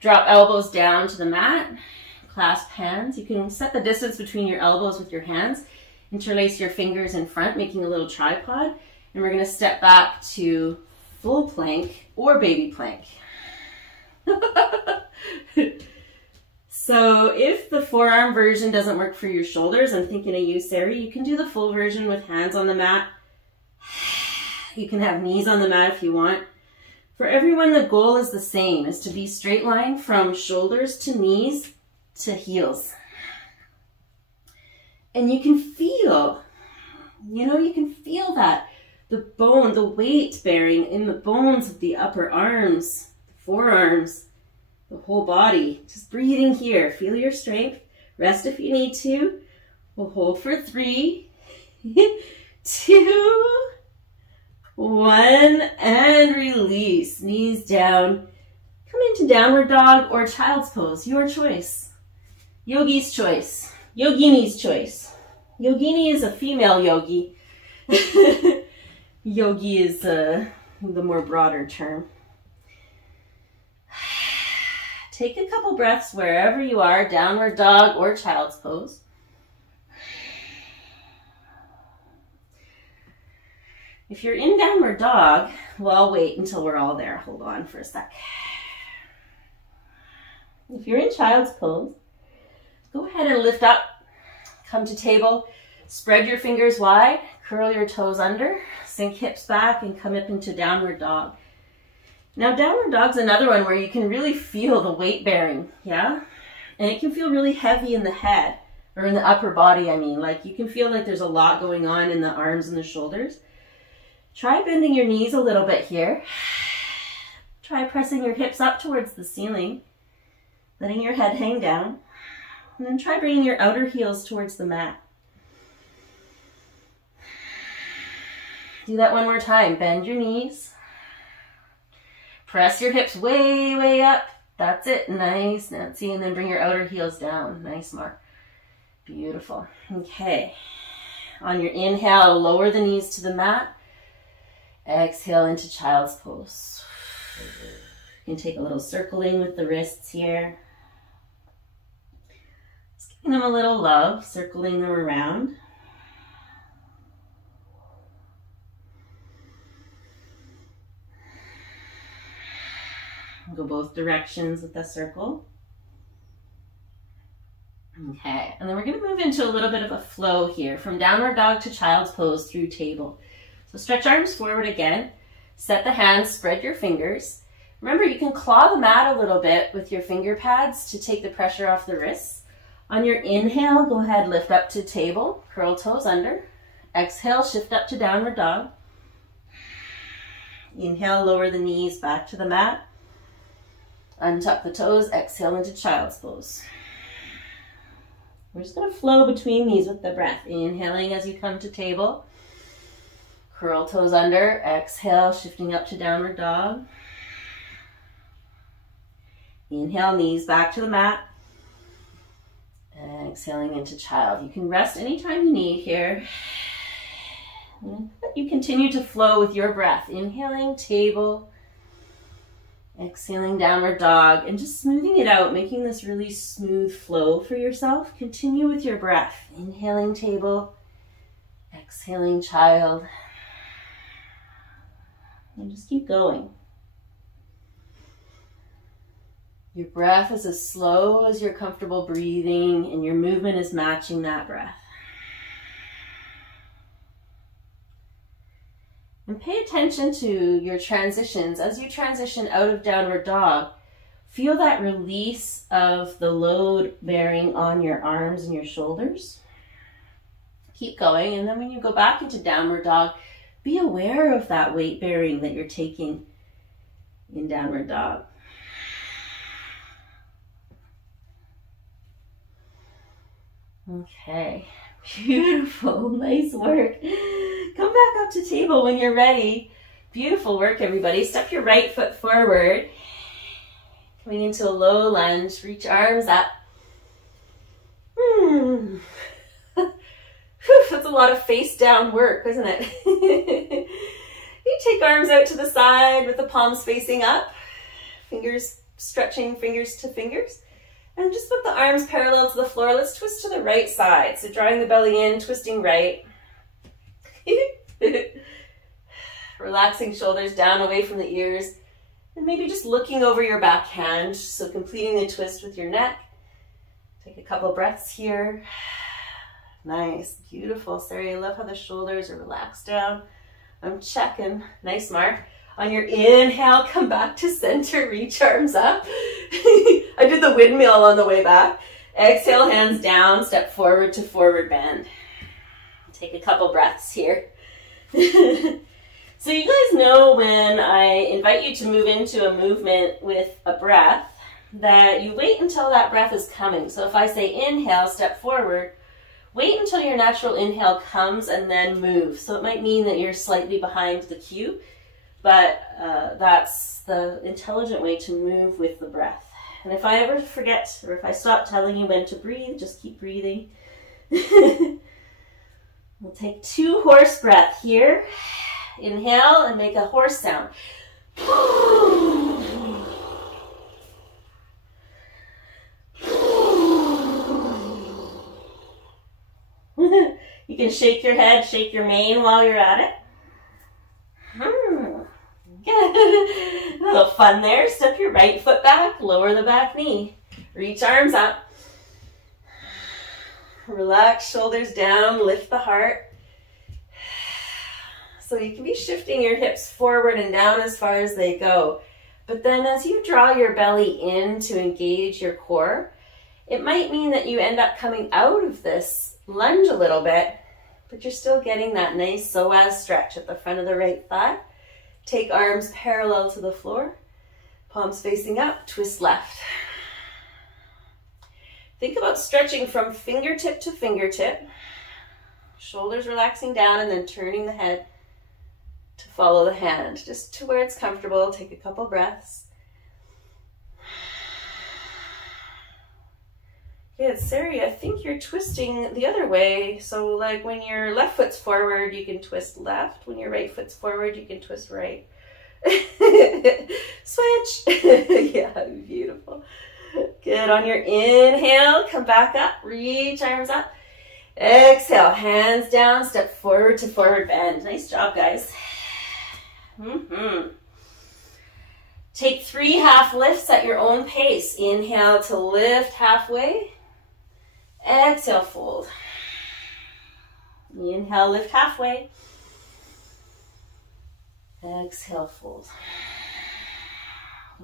Drop elbows down to the mat. Clasp hands. You can set the distance between your elbows with your hands. Interlace your fingers in front, making a little tripod. And we're going to step back to full plank or baby plank. So if the forearm version doesn't work for your shoulders, I'm thinking of you, Sarah, you can do the full version with hands on the mat. You can have knees on the mat if you want. For everyone, the goal is the same, is to be straight line from shoulders to knees to heels. And you can feel, you can feel that. The bone, the weight bearing in the bones of the upper arms, the forearms, the whole body. Just breathing here. Feel your strength. Rest if you need to. We'll hold for 3, 2, 1, and release. Knees down. Come into downward dog or child's pose. Your choice. Yogi's choice. Yogini's choice. Yogini is a female yogi. Yogi is the more broader term. Take a couple breaths wherever you are, downward dog or child's pose. If you're in downward dog, well, I'll wait until we're all there. Hold on for a sec. If you're in child's pose, go ahead and lift up, come to table, spread your fingers wide, curl your toes under, sink hips back, and come up into downward dog. Now, downward dog's another one where you can really feel the weight bearing, yeah? And it can feel really heavy in the head, or in the upper body, I mean. Like, you can feel like there's a lot going on in the arms and the shoulders. Try bending your knees a little bit here. Try pressing your hips up towards the ceiling, letting your head hang down. And then try bringing your outer heels towards the mat. Do that one more time. Bend your knees. Press your hips way, way up. That's it. Nice, Nancy. And then bring your outer heels down. Nice, Mark. Beautiful. Okay. On your inhale, lower the knees to the mat. Exhale into child's pose. You can take a little circling with the wrists here. Just giving them a little love, circling them around. Go both directions with the circle. Okay, and then we're going to move into a little bit of a flow here from downward dog to child's pose through table. So stretch arms forward again. Set the hands, spread your fingers. Remember, you can claw the mat a little bit with your finger pads to take the pressure off the wrists. On your inhale, go ahead, lift up to table, curl toes under. Exhale, shift up to downward dog. Inhale, lower the knees back to the mat. Untuck the toes, exhale into child's pose. We're just going to flow between these with the breath. Inhaling as you come to table. Curl toes under, exhale, shifting up to downward dog. Inhale, knees back to the mat. Exhaling into child. You can rest anytime you need here. You continue to flow with your breath. Inhaling, table. Exhaling, downward dog, and just smoothing it out, making this really smooth flow for yourself. Continue with your breath. Inhaling, table. Exhaling, child. And just keep going. Your breath is as slow as you're comfortable breathing, and your movement is matching that breath. And pay attention to your transitions. As you transition out of downward dog, feel that release of the load bearing on your arms and your shoulders. Keep going, and then when you go back into downward dog, be aware of that weight bearing that you're taking in downward dog. Okay, beautiful, nice work. Come back up to table when you're ready. Beautiful work, everybody. Step your right foot forward. Coming into a low lunge, reach arms up. That's a lot of face down work, isn't it? You take arms out to the side with the palms facing up. fingers stretching fingers to fingers. And just put the arms parallel to the floor. Let's twist to the right side. So drawing the belly in, twisting right. Relaxing shoulders down away from the ears. And maybe just looking over your backhand. So completing the twist with your neck. Take a couple breaths here. Nice, beautiful. Sorry, I love how the shoulders are relaxed down. I'm checking. Nice, Mark. On your inhale, come back to center, reach arms up. I did the windmill on the way back. Exhale, hands down, step forward to forward bend. Take a couple breaths here. So you guys know when I invite you to move into a movement with a breath, that you wait until that breath is coming. So if I say inhale, step forward, wait until your natural inhale comes and then move. So it might mean that you're slightly behind the cue, but that's the intelligent way to move with the breath. And if I ever forget, or if I stop telling you when to breathe, just keep breathing. We'll take 2 horse breath here. Inhale and make a horse sound. You can shake your head, shake your mane while you're at it. Good. A little fun there. Step your right foot back, lower the back knee. Reach arms up. Relax shoulders down, lift the heart. So you can be shifting your hips forward and down as far as they go. But then as you draw your belly in to engage your core, it might mean that you end up coming out of this lunge a little bit, but you're still getting that nice psoas stretch at the front of the right thigh. Take arms parallel to the floor, palms facing up, twist left. Think about stretching from fingertip to fingertip, shoulders relaxing down and then turning the head to follow the hand, just to where it's comfortable. Take a couple breaths. Good, Sari, I think you're twisting the other way. So like when your left foot's forward, you can twist left. When your right foot's forward, you can twist right. Switch. Yeah, beautiful. Good, on your inhale, come back up, reach arms up. Exhale, hands down, step forward to forward bend. Nice job, guys. Take 3 half lifts at your own pace. Inhale to lift halfway. Exhale, fold. Inhale, lift halfway. Exhale, fold.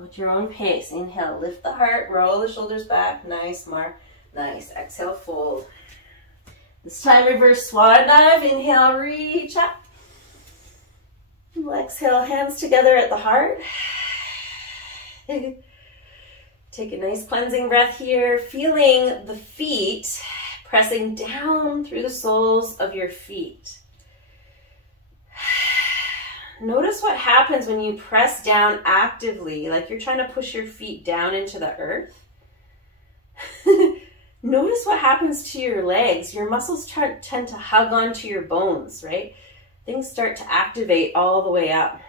At your own pace. Inhale, lift the heart, roll the shoulders back. Nice, Mark. Nice. Exhale, fold. This time, reverse swan dive. Inhale, reach up. Exhale, hands together at the heart. Take a nice cleansing breath here, feeling the feet pressing down through the soles of your feet. Notice what happens when you press down actively, like you're trying to push your feet down into the earth. Notice what happens to your legs. Your muscles tend to hug onto your bones, right? Things start to activate all the way up.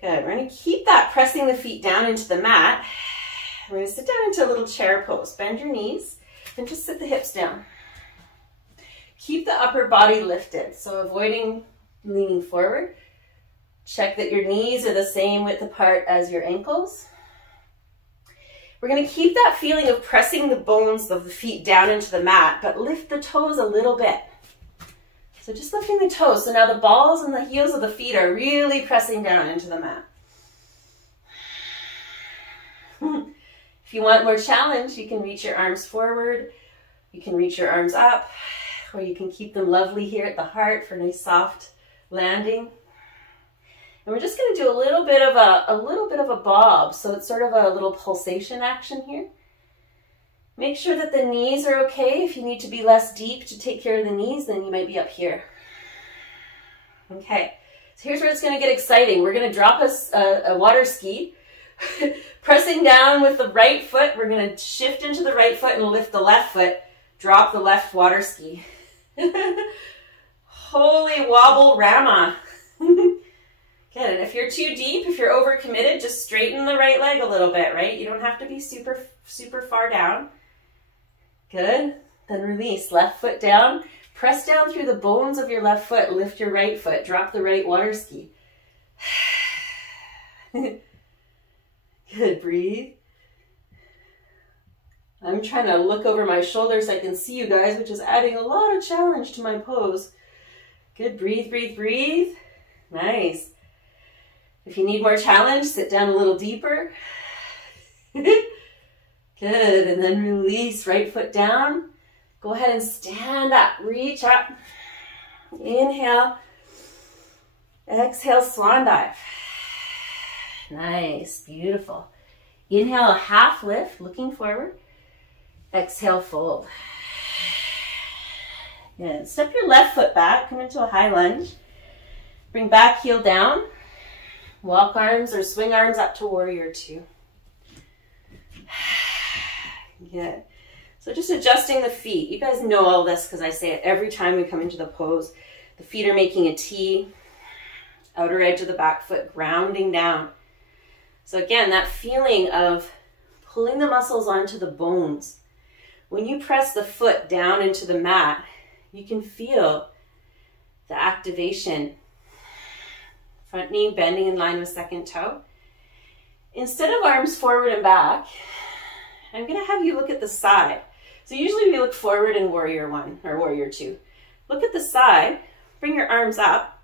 Good, we're gonna keep that pressing the feet down into the mat. We're gonna sit down into a little chair pose. Bend your knees and just sit the hips down. Keep the upper body lifted, so avoiding leaning forward. Check that your knees are the same width apart as your ankles. We're gonna keep that feeling of pressing the bones of the feet down into the mat, but lift the toes a little bit. So just lifting the toes. So now the balls and the heels of the feet are really pressing down into the mat. If you want more challenge, you can reach your arms forward. You can reach your arms up, or you can keep them lovely here at the heart for a nice soft landing. And we're just going to do a little bit of a bob. So it's sort of a little pulsation action here. Make sure that the knees are okay. If you need to be less deep to take care of the knees, then you might be up here. Okay, so here's where it's going to get exciting. We're going to drop a water ski. Pressing down with the right foot, we're going to shift into the right foot and lift the left foot. Drop the left water ski. Holy wobble rama. Good, and if you're too deep, if you're overcommitted, just straighten the right leg a little bit, right? You don't have to be super, super far down. Good, then release, left foot down. Press down through the bones of your left foot, lift your right foot, drop the right water ski. Good, breathe. I'm trying to look over my shoulders so I can see you guys, which is adding a lot of challenge to my pose. Good, breathe, breathe, breathe. Nice. If you need more challenge, sit down a little deeper. Good, and then release, right foot down. Go ahead and stand up, reach up. Inhale. Exhale, swan dive. Nice, beautiful. Inhale, a half lift, looking forward. Exhale, fold. Good. Step your left foot back, come into a high lunge. Bring back heel down. Walk arms or swing arms up to warrior two. Good. So just adjusting the feet. You guys know all this because I say it every time we come into the pose. The feet are making a T. Outer edge of the back foot grounding down. So again, that feeling of pulling the muscles onto the bones. When you press the foot down into the mat, you can feel the activation. Front knee bending in line with second toe. Instead of arms forward and back, I'm going to have you look at the side. So usually we look forward in warrior one or warrior two. Look at the side, bring your arms up.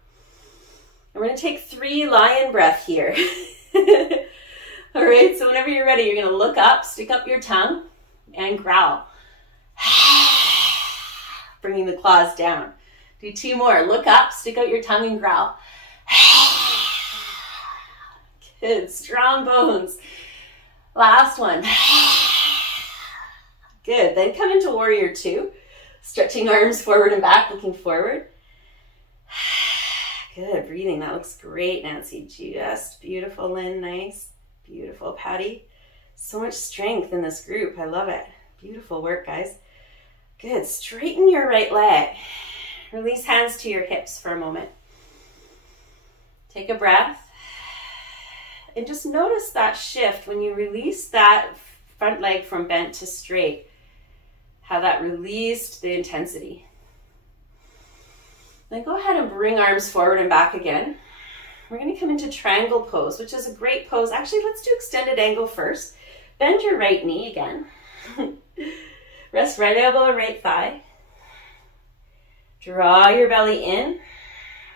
And we're going to take 3 lion breath here. All right, so whenever you're ready, you're going to look up, stick up your tongue, and growl. Bringing the claws down. Do 2 more. Look up, stick out your tongue, and growl. Good, strong bones. Last one. Good, then come into warrior two. Stretching arms forward and back, looking forward. Good, breathing, that looks great, Nancy. Just beautiful, Lynn, nice. Beautiful, Patty. So much strength in this group, I love it. Beautiful work, guys. Good, straighten your right leg. Release hands to your hips for a moment. Take a breath. And just notice that shift when you release that front leg from bent to straight, how that released the intensity. Then go ahead and bring arms forward and back again. We're going to come into triangle pose, which is a great pose. Actually, let's do extended angle first. Bend your right knee again. Rest right elbow and right thigh. Draw your belly in.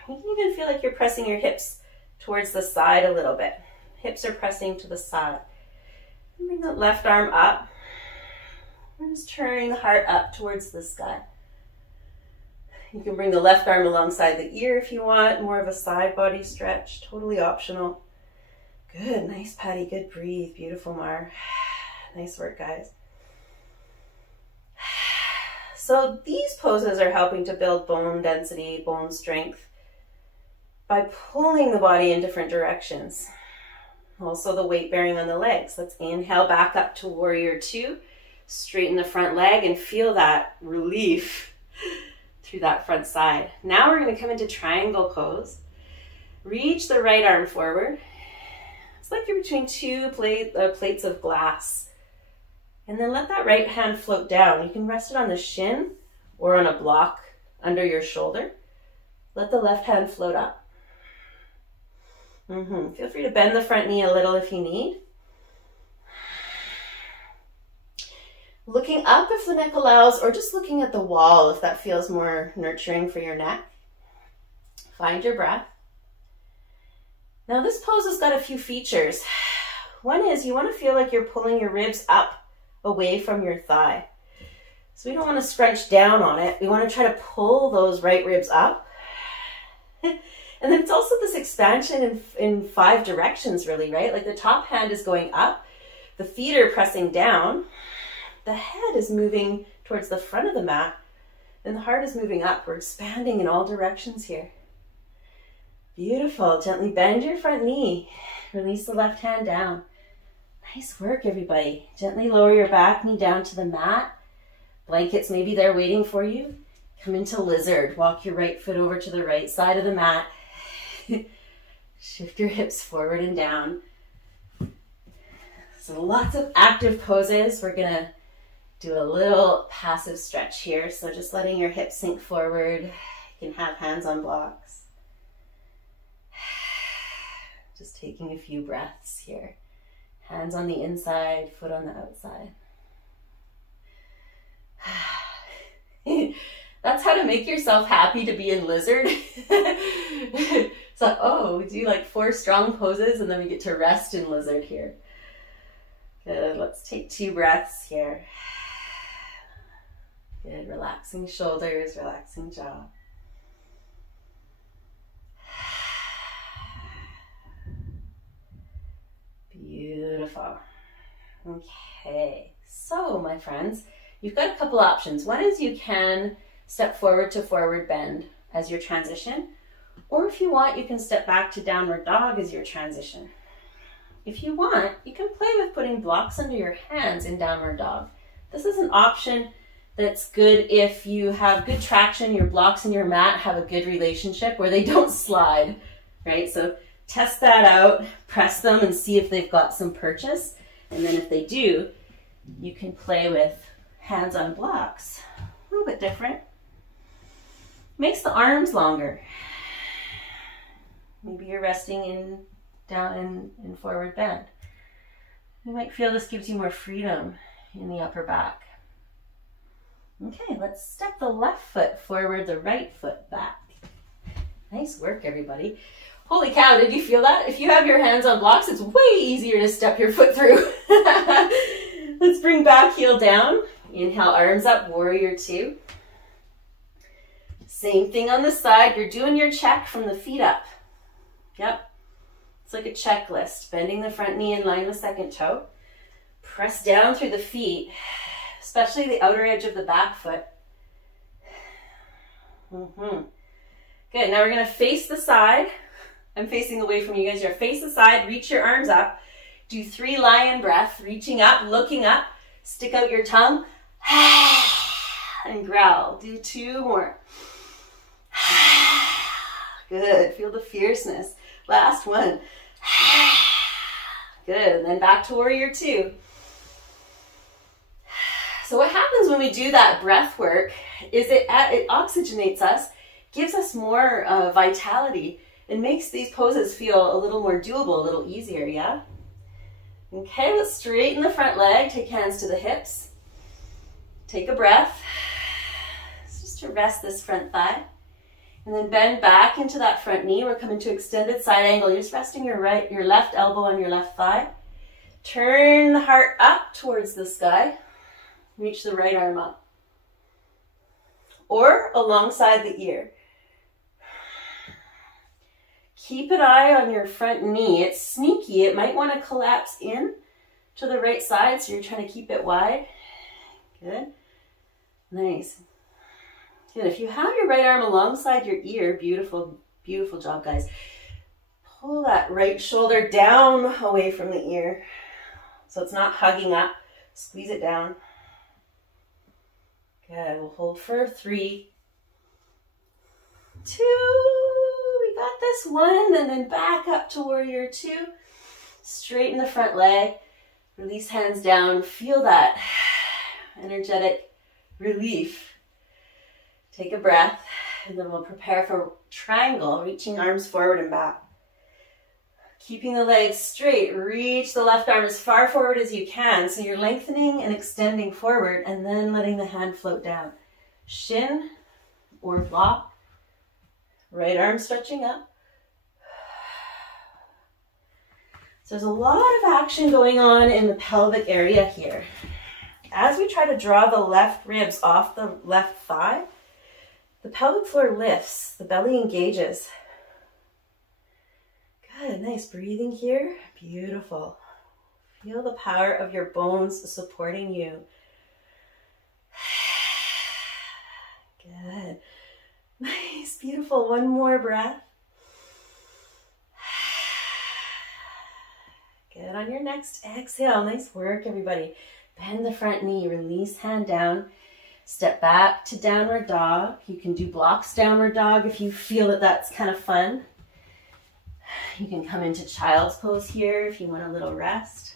You can even feel like you're pressing your hips towards the side a little bit. Hips are pressing to the side. And bring the left arm up. We're just turning the heart up towards the sky. You can bring the left arm alongside the ear if you want, more of a side body stretch, totally optional. Good, nice Patty, good breathe, beautiful Mar. Nice work, guys. So these poses are helping to build bone density, bone strength by pulling the body in different directions. Also the weight bearing on the legs. Let's inhale back up to warrior two. Straighten the front leg and feel that relief through that front side. Now we're going to come into triangle pose. Reach the right arm forward. It's like you're between 2 plates of glass. And then let that right hand float down. You can rest it on the shin or on a block under your shoulder. Let the left hand float up. Feel free to bend the front knee a little if you need. Looking up if the neck allows, or just looking at the wall if that feels more nurturing for your neck. Find your breath. Now this pose has got a few features. One is you want to feel like you're pulling your ribs up away from your thigh. So we don't want to scrunch down on it. We want to try to pull those right ribs up. And then it's also this expansion in 5 directions really, right? Like the top hand is going up, the feet are pressing down, the head is moving towards the front of the mat, and the heart is moving up. We're expanding in all directions here. Beautiful. Gently bend your front knee. Release the left hand down. Nice work, everybody. Gently lower your back knee down to the mat. Blankets maybe there waiting for you. Come into lizard. Walk your right foot over to the right side of the mat. Shift your hips forward and down. So lots of active poses. We're gonna do a little passive stretch here. So just letting your hips sink forward. You can have hands on blocks. Just taking a few breaths here. Hands on the inside, foot on the outside. That's how to make yourself happy to be in lizard. So, oh, we do like 4 strong poses and then we get to rest in lizard here. Good, let's take 2 breaths here. Good, relaxing shoulders, relaxing jaw. Beautiful. Okay, so my friends, you've got a couple options. One is you can step forward to forward bend as your transition, or if you want, you can step back to downward dog as your transition. If you want, you can play with putting blocks under your hands in downward dog. This is an option that's good if you have good traction, your blocks and your mat have a good relationship where they don't slide, right? So test that out, press them and see if they've got some purchase. And then if they do, you can play with hands on blocks. A little bit different. Makes the arms longer. Maybe you're resting down in forward bend. You might feel this gives you more freedom in the upper back. Okay, let's step the left foot forward, the right foot back. Nice work, everybody. Holy cow, did you feel that? If you have your hands on blocks, it's way easier to step your foot through. Let's bring back heel down. Inhale, arms up, warrior 2. Same thing on the side. You're doing your check from the feet up. Yep. It's like a checklist. Bending the front knee in line with second toe. Press down through the feet, especially the outer edge of the back foot. Good. Now we're going to face the side. I'm facing away from you guys here. Face the side, reach your arms up. Do 3 lion breath, reaching up, looking up. Stick out your tongue. And growl. Do 2 more. Good. Feel the fierceness. Last one. Good. And then back to warrior 2. So what happens when we do that breath work is it oxygenates us, gives us more vitality, and makes these poses feel a little more doable, a little easier, yeah? Okay, let's straighten the front leg. Take hands to the hips. Take a breath. It's just to rest this front thigh. And then bend back into that front knee. We're coming to extended side angle. You're just resting your left elbow on your left thigh. Turn the heart up towards the sky. Reach the right arm up. Or alongside the ear. Keep an eye on your front knee. It's sneaky. It might want to collapse in to the right side, so you're trying to keep it wide. Good. Nice. Good. If you have your right arm alongside your ear, beautiful, beautiful job, guys. Pull that right shoulder down away from the ear so it's not hugging up. Squeeze it down. Good. We'll hold for 3, 2. We got this 1, and then back up to warrior 2. Straighten the front leg. Release hands down. Feel that energetic relief. Take a breath, and then we'll prepare for triangle, reaching arms forward and back. Keeping the legs straight, reach the left arm as far forward as you can. So you're lengthening and extending forward, and then letting the hand float down. Shin or block. Right arm stretching up. So there's a lot of action going on in the pelvic area here. As we try to draw the left ribs off the left thigh, the pelvic floor lifts, the belly engages. Good, nice breathing here. Beautiful. Feel the power of your bones supporting you. Good. Nice, beautiful. One more breath. Good. On your next exhale, nice work, everybody. Bend the front knee, release hand down. Step back to downward dog. You can do blocks downward dog if you feel that that's kind of fun. You can come into child's pose here if you want a little rest.